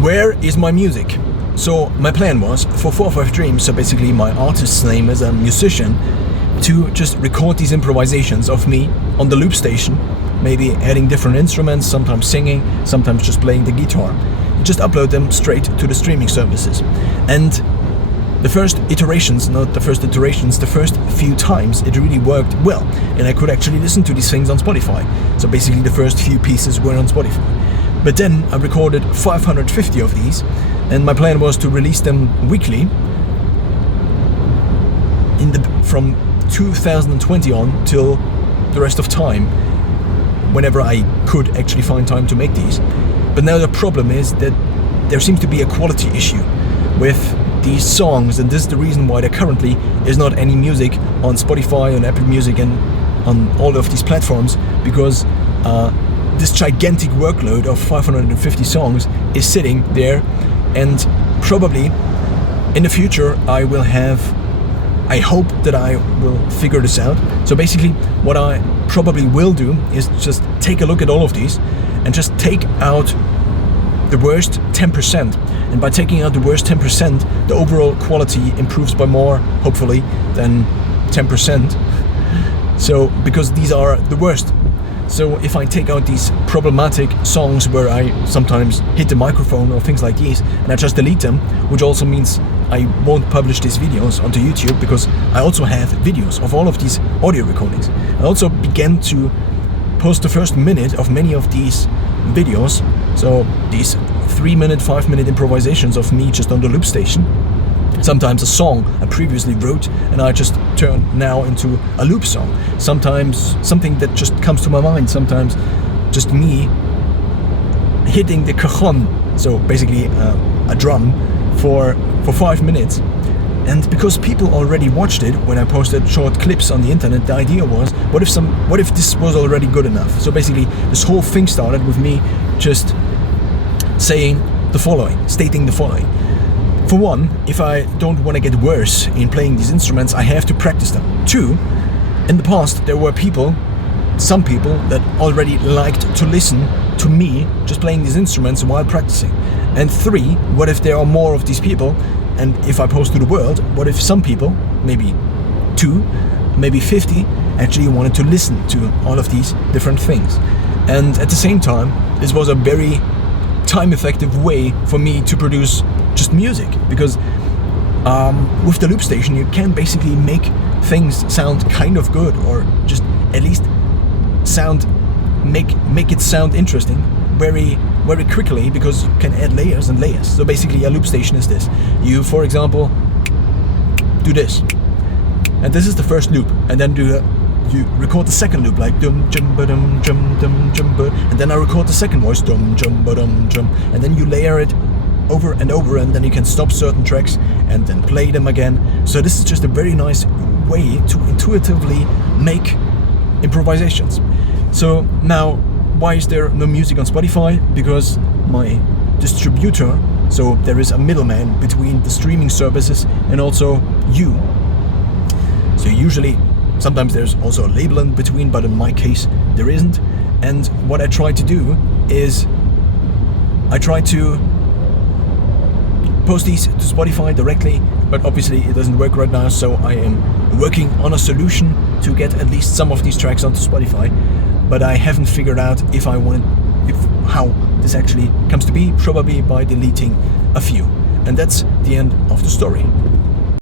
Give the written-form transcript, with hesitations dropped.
where is my music? So my plan was for 405 Dreams, so basically my artist's name as a musician, to just record these improvisations of me on the loop station, maybe adding different instruments, sometimes singing, sometimes just playing the guitar, and just upload them straight to the streaming services. And the first first few times it really worked well, and I could actually listen to these things on Spotify. So basically the first few pieces were on Spotify. But then I recorded 550 of these, and my plan was to release them weekly from 2020 on till the rest of time, whenever I could actually find time to make these. But now the problem is that there seems to be a quality issue with these songs, and this is the reason why there currently is not any music on Spotify, on Apple Music, and on all of these platforms, because this gigantic workload of 550 songs is sitting there, and probably in the future I hope that I will figure this out. So basically what I probably will do is just take a look at all of these and just take out the worst 10%. And by taking out the worst 10%, the overall quality improves by more, hopefully, than 10%. So, because these are the worst. So if I take out these problematic songs where I sometimes hit the microphone or things like these, and I just delete them, which also means I won't publish these videos onto YouTube, because I also have videos of all of these audio recordings. I also began to post the first minute of many of these videos, so these 3-minute, 5-minute improvisations of me just on the loop station. Sometimes a song I previously wrote and I just turn now into a loop song. Sometimes something that just comes to my mind. Sometimes just me hitting the cajon, so basically a drum, for 5 minutes. And because people already watched it when I posted short clips on the internet, the idea was, what if this was already good enough? So basically this whole thing started with me just stating the following. For one, if I don't want to get worse in playing these instruments, I have to practice them. 2, in the past there were some people that already liked to listen to me just playing these instruments while practicing. And 3, what if there are more of these people, and if I post to the world, what if some people, maybe 2, maybe 50, actually wanted to listen to all of these different things. And at the same time, this was a very time-effective way for me to produce just music, because with the loop station you can basically make things sound kind of good, or just at least make it sound interesting very, very quickly, because you can add layers and layers. So basically a loop station is this. You, for example, do this, and this is the first loop, and then you record the second loop, like dum jum ba dum jum dum jum ba, and then I record the second voice, dum jum ba dum jum, and then you layer it over and over, and then you can stop certain tracks and then play them again. So this is just a very nice way to intuitively make improvisations. So now, why is there no music on Spotify? Because my distributor, so there is a middleman between the streaming services and also you. So usually, sometimes there's also a label in between, but in my case there isn't. And what I try to do is I try to post these to Spotify directly, but obviously it doesn't work right now, so I am working on a solution to get at least some of these tracks onto Spotify. But I haven't figured out how this actually comes to be, probably by deleting a few. And that's the end of the story.